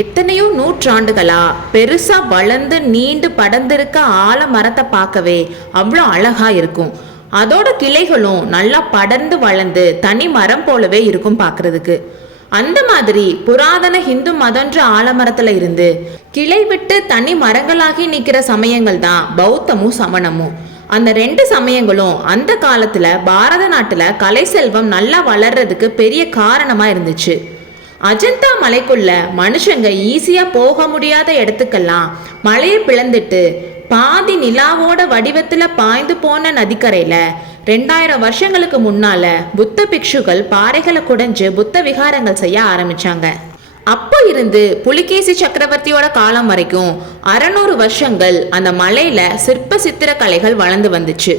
எத்தனையோ நூற்றாண்டுகளா பெருசா வளர்ந்து நீண்டு படர்ந்திருக்க ஆலமரத்தை பார்க்கவே அவ்வளோ அழகா இருக்கும். அதோட கிளைகளும் நல்லா படர்ந்து வளர்ந்து தனி மரம் போலவே இருக்கும் பார்க்கறதுக்கு. அந்த மாதிரி புராதன ஹிந்து மதன்ற ஆலமரத்துல இருந்து கிளை விட்டு தனி மரங்களாகி நிற்கிற சமயங்கள் தான் பௌத்தமும் சமணமும். அந்த ரெண்டு சமயங்களும் அந்த காலத்துல பாரத நாட்டுல கலை செல்வம் நல்லா வளர்றதுக்கு பெரிய காரணமா இருந்துச்சு. அஜந்தா மலைக்குள்ள மனுஷங்க ஈஸியா போக முடியாத இடத்துக்கெல்லாம் மலையை பிளந்துட்டு பாதி நிலாவோட வடிவத்துல பாய்ந்து போன நதிக்கரையில ரெண்டாயிரம் வருஷங்களுக்கு முன்னால புத்த பிக்ஷுகள் பாறைகளை குடைஞ்சு புத்த விகாரங்கள் செய்ய ஆரம்பிச்சாங்க. அப்போ இருந்து புலிகேசி சக்கரவர்த்தியோட காலம் வரைக்கும் அறநூறு வருஷங்கள் அந்த மலையில சிற்ப சித்திர கலைகள் வளர்ந்து வந்துச்சு.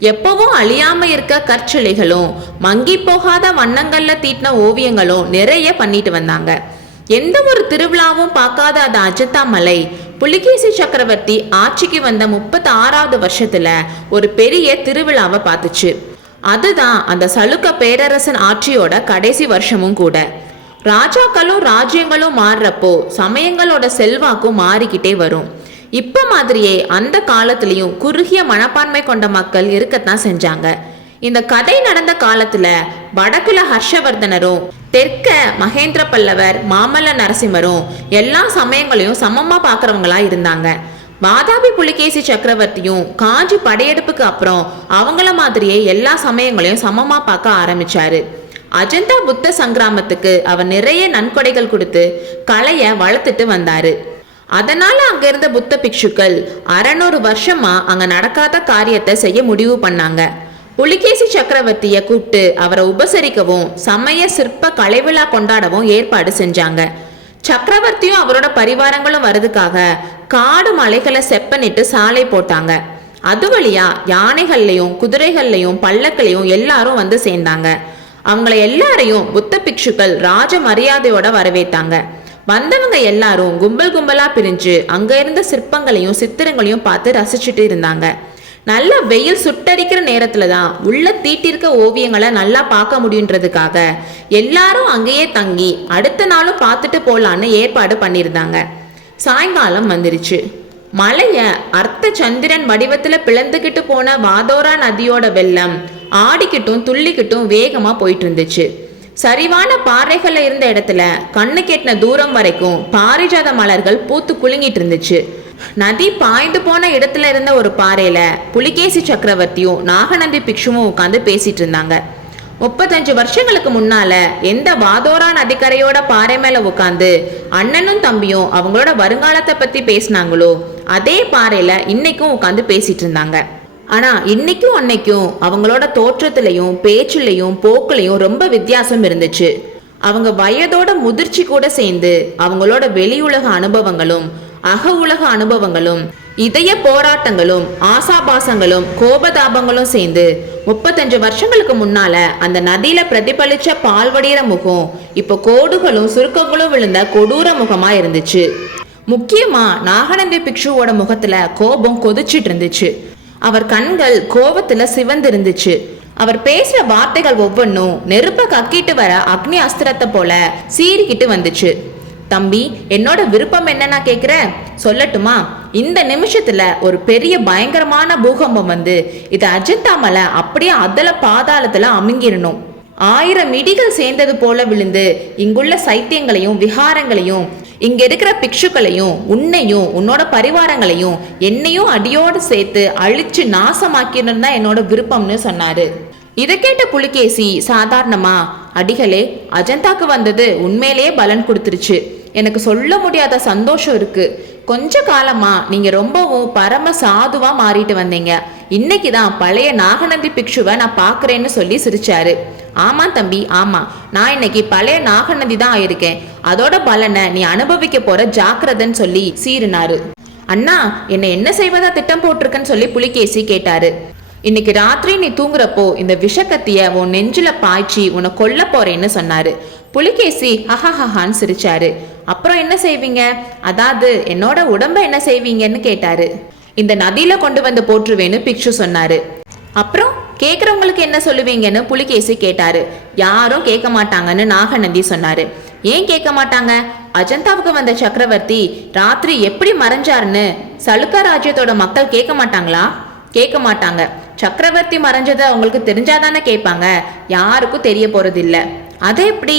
எப்பவும் அழியாம இருக்க கற்சிலைகளும் மங்கி போகாத வண்ணங்கள்ல தீட்டின ஓவியங்களும் நிறைய பண்ணிட்டு வந்தாங்க. எந்த ஒரு திருவிழாவும் பார்க்காத அந்த அஜந்தா மலை புலிகேசி சக்கரவர்த்தி ஆட்சிக்கு வந்த முப்பத்தி ஆறாவது வருஷத்துல ஒரு பெரிய திருவிழாவை பார்த்துச்சு. அதுதான் அந்த சலுக்க பேரரசன் ஆட்சியோட கடைசி வருஷமும் கூட. ராஜாக்களும் ராஜ்யங்களும் மாறுறப்போ சமயங்களோட செல்வாக்கும் மாறிக்கிட்டே வரும். இப்போ மாதிரியே அந்த காலத்திலையும் குறுகிய மனப்பான்மை கொண்ட மக்கள் இருக்கத்தான் செஞ்சாங்க. இந்த கதை நடந்த காலத்துல வடக்குல ஹர்ஷவர்தனரும் தெற்க மகேந்திர பல்லவர் மாமல்ல நரசிம்மரும் எல்லா சமயங்களையும் சமமா பாக்குறவங்களா இருந்தாங்க. வாதாபி புலிகேசி சக்கரவர்த்தியும் காஞ்சி படையெடுப்புக்கு அப்புறம் அவங்கள மாதிரியே எல்லா சமயங்களையும் சமமா பார்க்க ஆரம்பிச்சாரு. அஜந்தா புத்த சங்கிராமத்துக்கு அவர் நிறைய நன்கொடைகள் கொடுத்து கலைய வளர்த்துட்டு வந்தாரு. அதனால அங்க இருந்த புத்த பிக்ஷுக்கள் அறநூறு வருஷமா அங்க நடக்காத காரியத்தை செய்ய முடிவு பண்ணாங்க. புலிகேசி சக்கரவர்த்திய கூப்பிட்டு அவரை உபசரிக்கவும் சமய சிற்ப கலைவிழா கொண்டாடவும் ஏற்பாடு செஞ்சாங்க. சக்கரவர்த்தியும் அவரோட பரிவாரங்களும் வரதுக்காக காடு மலைகளை செப்பனிட்டு சாலை போட்டாங்க. அது வழியா யானைகள்லையும் குதிரைகள்லையும் பல்லக்களையும் எல்லாரும் வந்து சேர்ந்தாங்க. அவங்கள எல்லாரையும் புத்த பிக்ஷுக்கள் ராஜ மரியாதையோட வரவேத்தாங்க வந்தவங்க எல்லாரும் கும்பல் கும்பலா பிரிஞ்சு அங்க இருந்த சிற்பங்களையும் சித்திரங்களையும் பார்த்து ரசிச்சுட்டு இருந்தாங்க. நல்ல வெயில் சுட்டரிக்கிற நேரத்துல தான் உள்ள தீட்டிருக்க ஓவியங்களை நல்லா பார்க்க முடியுன்றதுக்காக எல்லாரும் அங்கேயே தங்கி அடுத்த நாளும் பார்த்துட்டு போலான்னு ஏற்பாடு பண்ணியிருந்தாங்க. சாயங்காலம் வந்துருச்சு. மலைய அர்த்த சந்திரன் வடிவத்துல பிளந்துகிட்டு போன வாதோரா நதியோட வெள்ளம் ஆடிக்கிட்டும் துள்ளிக்கிட்டும் வேகமா போயிட்டு இருந்துச்சு. சரிவான பாறைகள்ல இருந்த இடத்துல கண்ணு கெட்டின தூரம் வரைக்கும் பாரிஜாத மலர்கள் பூத்து குலுங்கிட்டு இருந்துச்சு. நதி பாய்ந்து போன இடத்துல இருந்த ஒரு பாறையில புலிகேசி சக்கரவர்த்தியும் நாகநந்தி பிக்ஷுவும் உட்காந்து பேசிட்டு இருந்தாங்க. முப்பத்தஞ்சு வருஷங்களுக்கு முன்னால எந்த வாதோரா நதிக்கரையோட பாறை மேல உட்காந்து அண்ணனும் தம்பியும் அவங்களோட வருங்காலத்தை பத்தி பேசினாங்களோ அதே பாறையில இன்னைக்கும் உட்காந்து பேசிட்டு இருந்தாங்க. ஆனால் இன்னைக்கும் அன்னைக்கும் அவங்களோட தோற்றத்திலையும் பேச்சுலையும் போக்குலையும் ரொம்ப வித்தியாசம் இருந்துச்சு. அவங்க வயதோட முதிர்ச்சி கூட சேர்ந்து அவங்களோட வெளியுலக அனுபவங்களும் அக உலக அனுபவங்களும் இதய போராட்டங்களும் ஆசாபாசங்களும் கோபதாபங்களும் சேர்ந்து முப்பத்தஞ்சு வருஷங்களுக்கு முன்னால அந்த நதியில பிரதிபலிச்ச பால்வடிகிற முகம் இப்போ கோடுகளும் சுருக்கங்களும் விழுந்த கொடூர முகமா இருந்துச்சு. முக்கியமா நாகநந்தி பிக்ஷுவோட முகத்துல கோபம் கொதிச்சிட்டு இருந்துச்சு. அவர் கண்கள் கோபத்துல சிவந்திருந்துச்சு. அவர் பேசுற வார்த்தைகள் ஒவ்வொன்றும் நெருப்ப கக்கிட்டு வர அக்னி அஸ்திரத்தை போல சீறிக்கிட்டு வந்துச்சு. தம்பி என்னோட விருப்பம் என்ன நான் கேக்குறேன்? சொல்லட்டுமா? இந்த நிமிஷத்துல ஒரு பெரிய பயங்கரமான பூகம்பம் வந்து இது அஜந்தா மலை அப்படியே அதல பாதாளத்துல அமுங்கிடணும் ஆயிரம் இடிகள் சேர்ந்தது போல விழுந்து இங்குள்ள சைத்தியங்களையும் விஹாரங்களையும் இங்க இருக்கிற பிக்ஷுக்களையும் உன்னையும் உன்னோட பரிவாரங்களையும் என்னையும் அடியோடு சேர்த்து அழிச்சு நாசமாக்கணும் தான் என்னோட விருப்பம்னு சொன்னாரு. இதை கேட்ட புலிகேசி சாதாரணமா அடிகளே அஜந்தாக்கு வந்தது உண்மையிலேயே பலன் கொடுத்துருச்சு. எனக்கு சொல்ல முடியாத சந்தோஷம் இருக்கு. கொஞ்ச காலமா நீங்க ரொம்பவும் பரம சாதுவா மாறிட்டு வந்தீங்க. இன்னைக்கு தான் பழைய நாகநந்தி பிக்ஷுவை நான் பார்க்குறேன்னு சொல்லி சிரிச்சாரு. ஆமா தம்பி ஆமா. நான் இன்னைக்கு பழைய நாகநந்தி தான் ஆயிருக்கேன். அதோட பலனை நீ அனுபவிக்க போற ஜாக்கிரதைன்னு சொல்லி சீறினாரு. அண்ணா என்னை என்ன செய்வதா திட்டம் போட்டிருக்கன்னு சொல்லி புலிகேசி கேட்டாரு. இன்னைக்கு ராத்திரி நீ தூங்குறப்போ இந்த விஷக்கத்திய உன் நெஞ்சில பாய்ச்சி உன்னை கொல்ல போறேன்னு சொன்னாரு. புலிகேசி ஹஹஹஹான்னு சிரிச்சாரு. அப்புறம் என்ன செய்வீங்க? அதாவது என்னோட உடம்ப என்ன செய்வீங்கன்னு கேட்டாரு. இந்த நதியில கொண்டு வந்து போட்டுருவேன்னு பிக்ஷு சொன்னாரு. அப்புறம் கேக்குறவங்களுக்கு என்ன சொல்லுவீங்கன்னு புலிகேசி கேட்டாரு. யாரும் கேட்க மாட்டாங்கன்னு நாகநந்தி சொன்னாரு. ஏன் கேட்க மாட்டாங்க? அஜந்தாவுக்கு வந்த சக்கரவர்த்தி ராத்திரி எப்படி மறைஞ்சாருன்னு சலுக்கா ராஜ்யத்தோட மக்கள் கேட்க மாட்டாங்களா? கேட்க மாட்டாங்க. சக்கரவர்த்தி மறைஞ்சதை அவங்களுக்கு தெரிஞ்சாதானே கேட்பாங்க. யாருக்கும் தெரிய போறது இல்ல அது எப்படி?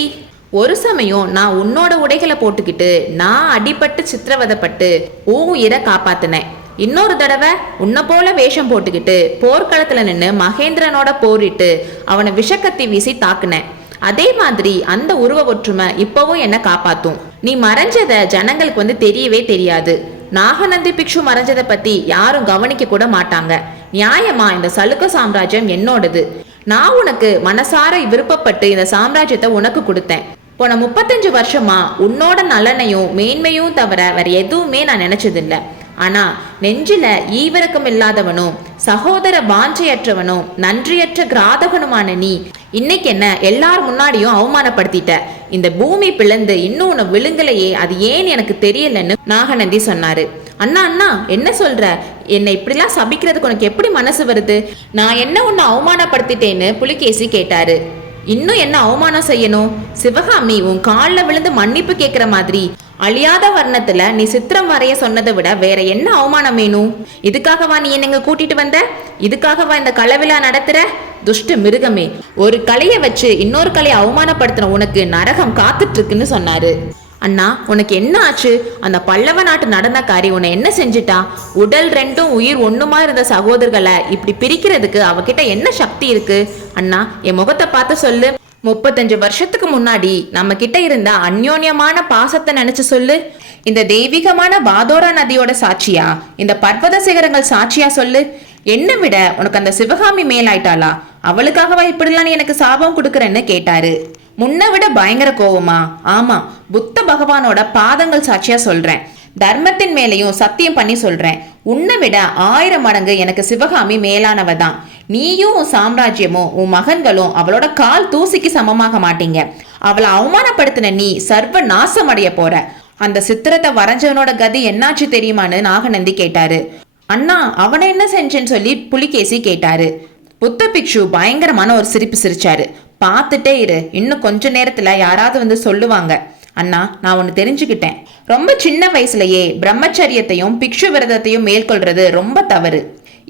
ஒரு சமயம் நான் உன்னோட உடைகளை போட்டுக்கிட்டு நான் அடிபட்டு சித்திரவதைப்பட்டு ஊ உயிரை காப்பாத்தினேன். இன்னொரு தடவை உன்னை போல வேஷம் போட்டுக்கிட்டு போர்க்களத்துல நின்று மகேந்திரனோட போரிட்டு அவனை விஷக்கத்தி வீசி தாக்குனேன். அதே மாதிரி அந்த உருவ ஒற்றுமை இப்பவும் என்ன காப்பாத்தும். நீ மறைஞ்சத ஜனங்களுக்கு வந்து தெரியவே தெரியாது. நாகநந்தி பிக்ஷு மறைஞ்சதை பத்தி யாரும் கவனிக்க கூட மாட்டாங்க. நியாயமா இந்த சலுக்க சாம்ராஜ்யம் என்னோடது? நான் உனக்கு மனசார விருப்பப்பட்டு இந்த சாம்ராஜ்யத்தை உனக்கு கொடுத்தேன். போன முப்பத்தஞ்சு வருஷமா உன்னோட நலனையும் மேன்மையும் தவிர வேற எதுவுமே நான் நினைச்சதில்ல. ஆனா நெஞ்சில ஈவிரக்கம் இல்லாதவனும் சகோதர வாஞ்சையற்றவனும் நன்றியற்ற கிராதகனுமான நீ இன்னைக்கு என்ன எல்லார் முன்னாடியும் அவமானப்படுத்திட்ட? இந்த பூமி பிளந்து இன்னும் உன்னை விழுங்கலையே அது ஏன் எனக்கு தெரியலன்னு நாகநந்தி சொன்னாரு. அண்ணா அண்ணா என்ன சொல்ற? என்னை இப்படிலாம் சபிக்கிறதுக்கு உனக்கு எப்படி மனசு வருது? நான் என்ன உன்னை அவமானப்படுத்திட்டேன்னு புலிகேசி கேட்டாரு. இன்னும் என்ன அவமானம் செய்யணும்? சிவகாமி உன் காலில் விழுந்து மன்னிப்பு கேட்குற மாதிரி அழியாத வர்ணத்துல நீ சித்திரம் வரைய சொன்னதை விட வேற என்ன அவமானம் வேணும்? இதுக்காகவா நீ என்னங்க கூட்டிட்டு வந்த? இதுக்காகவா இந்த கலவிழா நடத்துற? துஷ்ட மிருகமே ஒரு கலையை வச்சு இன்னொரு கலையை அவமானப்படுத்தின உனக்கு நரகம் காத்துட்டு இருக்குன்னு சொன்னாரு. அண்ணா உனக்கு என்ன ஆச்சு? அந்த பல்லவ நாட்டு நடனக்காரி உன்னை என்ன செஞ்சிட்டா? உடல் ரெண்டும் உயிர் ஒண்ணுமா இருந்த சகோதரர்களை இப்படி பிரிக்கிறதுக்கு அவகிட்ட என்ன சக்தி இருக்கு? அண்ணா என் முகத்தை பார்த்து சொல்லு. முப்பத்தஞ்சு வருஷத்துக்கு முன்னாடி நம்ம கிட்ட இருந்த அந்யோன்யமான பாசத்தை நினைச்சு சொல்லு. இந்த தெய்வீகமான பாதோரா நதியோட சாட்சியா? இந்த பர்வத சிகரங்கள் சாட்சியா சொல்லு. என்ன விட உனக்கு அந்த சிவகாமி மேலாயிட்டாளா? அவளுக்காகவா இப்படிலாம் நீ எனக்கு சாபம் கொடுக்குறேன்னு கேட்டாரு. முன்ன விட பயங்கர கோவமா? ஆமா புத்த பகவானோட பாதங்கள் சாட்சியா சொல்றேன். தர்மத்தின் மேலையும் சத்தியம் பண்ணி சொல்றேன். உன்னை விட ஆயிரம் மடங்கு எனக்கு சிவகாமி மேலானவ தான். நீயும் உன் சாம்ராஜ்யமும் உன் மகன்களும் அவளோட கால் தூசிக்கு சமமாக மாட்டீங்க. அவளை அவமானப்படுத்தின நீ சர்வ நாசமடைய போற. அந்த சித்திரத்தை வரைஞ்சவனோட கதி என்னாச்சு தெரியுமான்னு நாகநந்தி கேட்டாரு. அண்ணா அவனை என்ன செஞ்சேன்னு சொல்லி புலிகேசி கேட்டாரு. புத்த பிக்ஷு பயங்கரமான ஒரு சிரிப்பு சிரிச்சாரு. பார்த்துட்டே இரு. இன்னும் கொஞ்ச நேரத்துல யாராவது வந்து சொல்லுவாங்க. அண்ணா நான் ஒன்று தெரிஞ்சுக்கிட்டேன். ரொம்ப சின்ன வயசுலயே பிரம்மச்சரியத்தையும் பிக்ஷு விரதத்தையும் மேற்கொள்றது ரொம்ப தவறு.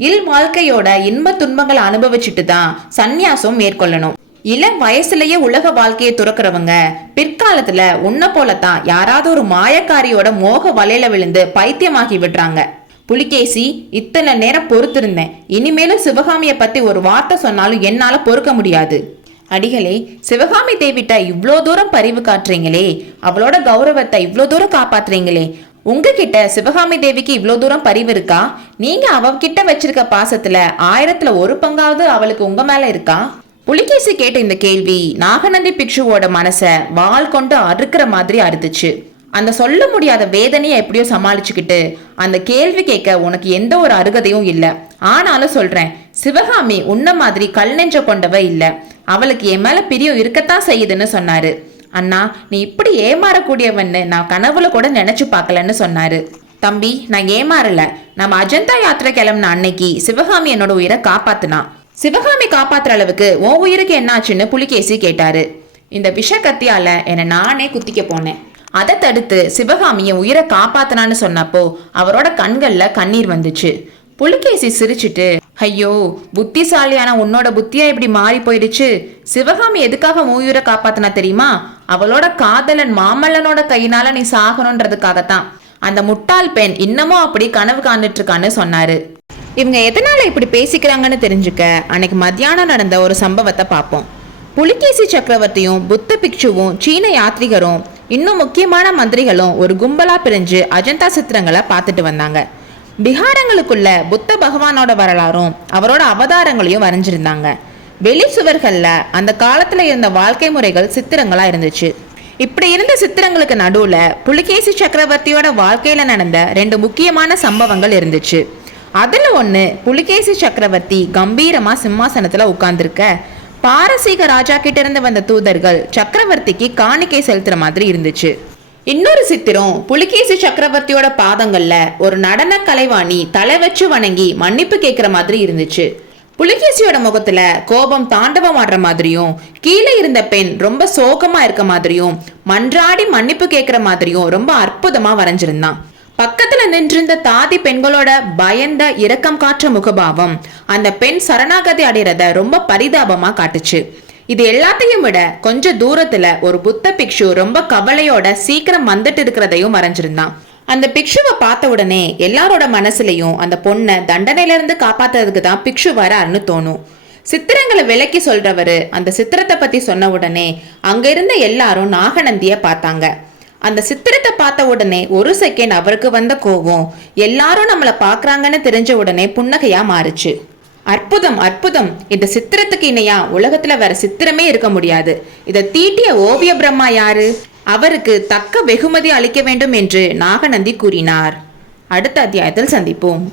இல் வாழ்க்கையோட இன்ப துன்பங்களை அனுபவிச்சுட்டு தான் சந்நியாசம் மேற்கொள்ளணும். இளம் வயசுலயே உலக வாழ்க்கையை துறக்கிறவங்க பிற்காலத்துல உன்னை போலத்தான் யாராவது ஒரு மாயக்காரியோட மோக வலையில விழுந்து பைத்தியமாகி விடுறாங்க. புலிகேசி இத்தனை நேரம் பொறுத்திருந்தேன். இனிமேலும் சிவகாமியை பத்தி ஒரு வார்த்தை சொன்னாலும் என்னால பொறுக்க முடியாது. அடிகளே சிவகாமி தேவிட்ட இவ்வளோ தூரம் பரிவு காட்டுறீங்களே அவளோட கௌரவத்தை இவ்வளோ தூரம் காப்பாத்துறீங்களே உங்ககிட்ட சிவகாமி தேவிக்கு இவ்வளோ தூரம் பரிவு இருக்கா? நீங்க அவகிட்ட வச்சிருக்க பாசத்துல ஆயிரத்துல ஒரு பங்காவது அவளுக்கு உங்க மேல இருக்கா? புலிகேசி கேட்ட இந்த கேள்வி நாகநந்தி பிக்ஷுவோட மனச வாள் கொண்டு அறுக்கிற மாதிரி அறுத்துச்சு. அந்த சொல்ல முடியாத வேதனையை எப்படியோ சமாளிச்சுக்கிட்டு அந்த கேள்வி கேட்க உனக்கு எந்த ஒரு அருகதையும் இல்லை. ஆனாலும் சொல்றேன் சிவகாமி உன்ன மாதிரி கல் நெஞ்ச கொண்டவ இல்லை. அவளுக்கு என் மேல பிரியம் இருக்கத்தான் செய்யுதுன்னு சொன்னாரு. அண்ணா நீ இப்படி ஏமாறக்கூடியவன்னு நான் கனவுல கூட நினைச்சு பார்க்கலன்னு சொன்னாரு. தம்பி நான் ஏமாறல. நம்ம அஜந்தா யாத்திரை கிளம்புன அன்னைக்கு சிவகாமி என்னோட உயிரை காப்பாத்துனா. சிவகாமி காப்பாத்துற அளவுக்கு உன் உயிருக்கு என்னாச்சுன்னு புலிகேசி கேட்டாரு. இந்த விஷ கத்தியால என்னை நானே குத்திக்க போனேன். அதை தடுத்து சிவகாமியை உயிரை காப்பாத்தினான்னு சொன்னப்போ அவரோட கண்கள்ல கண்ணீர் வந்துச்சு. புலிகேசி சிரிச்சிட்டு ஐயோ புத்திசாலியான உன்னோட புத்தியா இப்படி மாறி போயிடுச்சு? சிவகாமி எதுக்காக மூயூரை காப்பாத்தினா தெரியுமா? அவளோட காதலன் மாமல்லனோட கையினால நீ சாகணுன்றதுக்காகத்தான். அந்த முட்டாள் பெண் இன்னமும் அப்படி கனவு காண்டுட்டு இருக்கான்னு சொன்னாரு. இவங்க எதனால இப்படி பேசிக்கிறாங்கன்னு தெரிஞ்சுக்க அன்னைக்கு மத்தியானம் நடந்த ஒரு சம்பவத்தை பார்ப்போம். புலிகேசி சக்கரவர்த்தியும் புத்த பிக்ஷுவும் சீன யாத்ரிகரும் இன்னும் முக்கியமான மந்திரிகளும் ஒரு கும்பலா பிரிஞ்சு அஜந்தா சித்திரங்களை பார்த்துட்டு வந்தாங்க. விகாரங்களுக்குள்ள புத்த பகவானோட வரலாறும் அவரோட அவதாரங்களையும் வரைஞ்சிருந்தாங்க. வெளி சுவர்கள்ல அந்த காலத்துல இருந்த வாழ்க்கை முறைகள் சித்திரங்களா இருந்துச்சு. இப்படி இருந்த சித்திரங்களுக்கு நடுவுல புலிகேசி சக்கரவர்த்தியோட வாழ்க்கையில நடந்த ரெண்டு முக்கியமான சம்பவங்கள் இருந்துச்சு. அதுல ஒண்ணு புலிகேசி சக்கரவர்த்தி கம்பீரமா சிம்மாசனத்துல உட்கார்ந்துருக்க பாரசீக ராஜா கிட்ட இருந்து வந்த தூதர்கள் சக்கரவர்த்திக்கு காணிக்கை செலுத்துற மாதிரி இருந்துச்சு. இன்னொரு சித்திரம் புலிகேசி சக்கரவர்த்தியோட பாதங்கள்ல ஒரு நடன கலைவாணி தலை வச்சு வணங்கி மன்னிப்பு கேட்கிற மாதிரி இருந்துச்சு. புலிகேசியோட முகத்துல கோபம் தாண்டவம் ஆடுற மாதிரியும் கீழே இருந்த பெண் ரொம்ப சோகமா இருக்க மாதிரியும் மன்றாடி மன்னிப்பு கேட்கிற மாதிரியும் ரொம்ப அற்புதமா வரைஞ்சிருந்தான் பக்கத்துல நின்றிருந்த தாதி பெண்களோட பயந்த இரக்கம் காற்ற முகபாவம் அந்த பெண் சரணாகதி அடைறத ரொம்ப பரிதாபமா காட்டுச்சு. இது எல்லாத்தையும் விட கொஞ்ச தூரத்துல ஒரு புத்த பிக்ஷு ரொம்ப கவலையோட சீக்கிரம் வந்துட்டு இருக்கிறதையும் மறைஞ்சிருந்தான். அந்த பிக்ஷுவை பார்த்த உடனே எல்லாரோட மனசுலயும் அந்த பொண்ணை தண்டனையில இருந்து காப்பாத்துறதுக்கு தான் பிக்ஷு வராருன்னு தோணும். சித்திரங்களை விலக்கி சொல்றவரு அந்த சித்திரத்தை பத்தி சொன்ன உடனே அங்க இருந்த எல்லாரும் நாகநந்திய பார்த்தாங்க. அந்த சித்திரத்தை பார்த்த உடனே ஒரு செகண்ட் அவருக்கு வந்த கோவம் எல்லாரும் நம்மளை பாக்குறாங்கன்னு தெரிஞ்ச உடனே புன்னகையா மாறுச்சு. அற்புதம் அற்புதம். இந்த சித்திரத்துக்கு இணையா உலகத்துல வேற சித்திரமே இருக்க முடியாது. இதை தீட்டிய ஓவிய பிரம்மா யாரு? அவருக்கு தக்க வெகுமதி அளிக்க வேண்டும் என்று நாகநந்தி கூறினார். அடுத்த அத்தியாயத்தில் சந்திப்போம்.